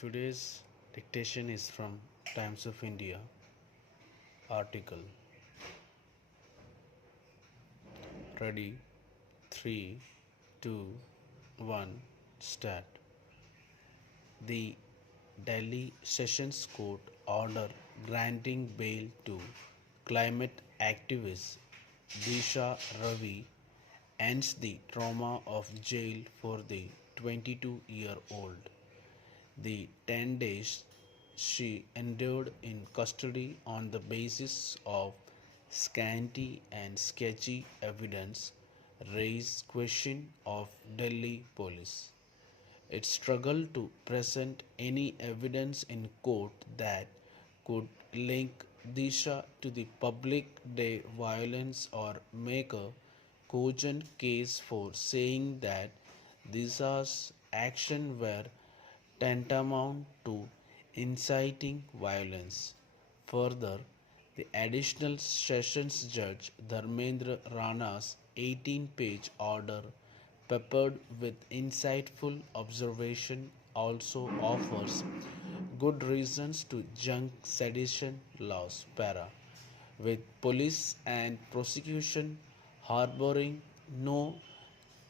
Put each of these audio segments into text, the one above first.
Today's dictation is from Times of India article. Ready? 3, 2, 1, start. The Delhi Sessions Court order granting bail to climate activist Disha Ravi ends the trauma of jail for the 22-year-old. The 10 days she endured in custody on the basis of scanty and sketchy evidence raised question of Delhi police. It struggled to present any evidence in court that could link Disha to the public day violence or make a cogent case for saying that Disha's actions were tantamount to inciting violence. Further, the additional sessions judge Dharmendra Rana's 18-page order, peppered with insightful observation, also offers good reasons to junk sedition laws para, with police and prosecution harboring no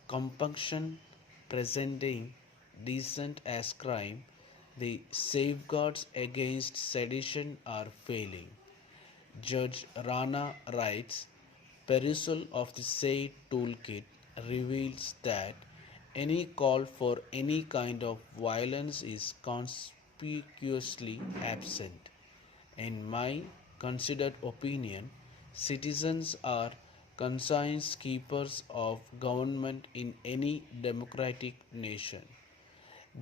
compunction presenting dissent as crime, the safeguards against sedition are failing. Judge Rana writes, perusal of the said toolkit reveals that any call for any kind of violence is conspicuously absent. In my considered opinion, citizens are conscience keepers of government in any democratic nation.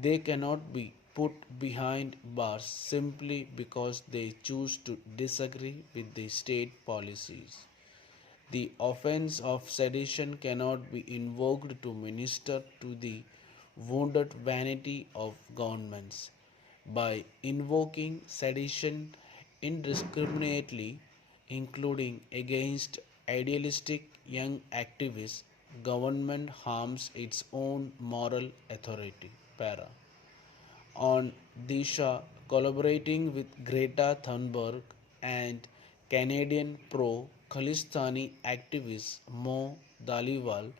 They cannot be put behind bars simply because they choose to disagree with the state policies. The offense of sedition cannot be invoked to minister to the wounded vanity of governments. By invoking sedition indiscriminately, including against idealistic young activists, government harms its own moral authority. Para. On Disha collaborating with Greta Thunberg and Canadian pro Khalistani activist Mo Daliwal,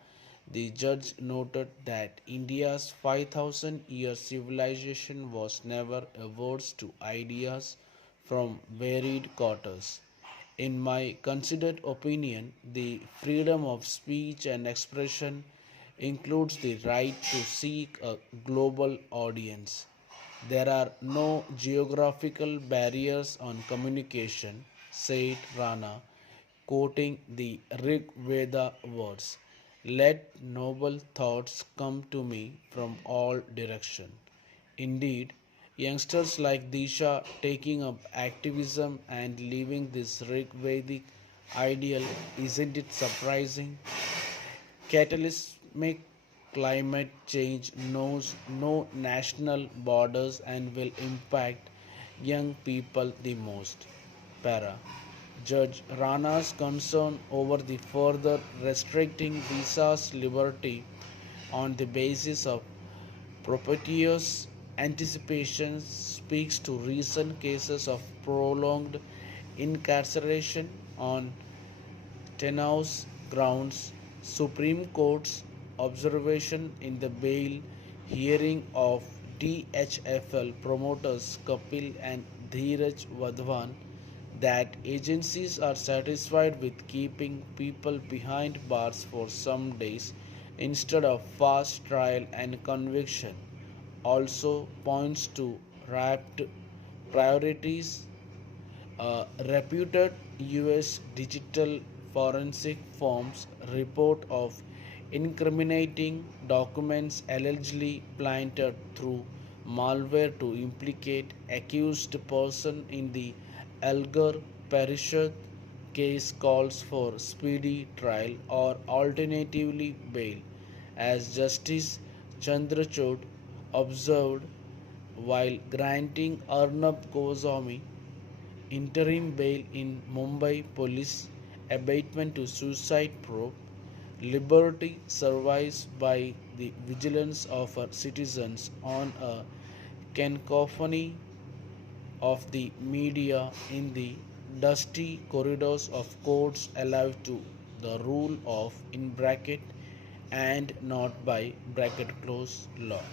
the judge noted that India's 5,000 year civilization was never averse to ideas from varied quarters. In my considered opinion, the freedom of speech and expression includes the right to seek a global audience. There are no geographical barriers on communication, said Rana, quoting the Rig Veda words. Let noble thoughts come to me from all directions. Indeed, youngsters like Disha taking up activism and living this Rig Vedic ideal, isn't it surprising? Cataclysmic climate change knows no national borders and will impact young people the most. Para. Judge Rana's concern over the further restricting visas liberty on the basis of propitious anticipation speaks to recent cases of prolonged incarceration on tenuous grounds. Supreme Court's observation in the bail hearing of DHFL promoters Kapil and Dheeraj Wadhwan that agencies are satisfied with keeping people behind bars for some days instead of fast trial and conviction also points to rapt priorities. A reputed US digital forensic firm's report of incriminating documents allegedly planted through malware to implicate accused person in the Algar Parishad case calls for speedy trial or alternatively bail, as Justice Chandrachud observed while granting Arnab Goswami interim bail in Mumbai police abatement to suicide probe. Liberty survives by the vigilance of our citizens on a cacophony of the media in the dusty corridors of courts alive to the rule of in bracket and not by bracket close law.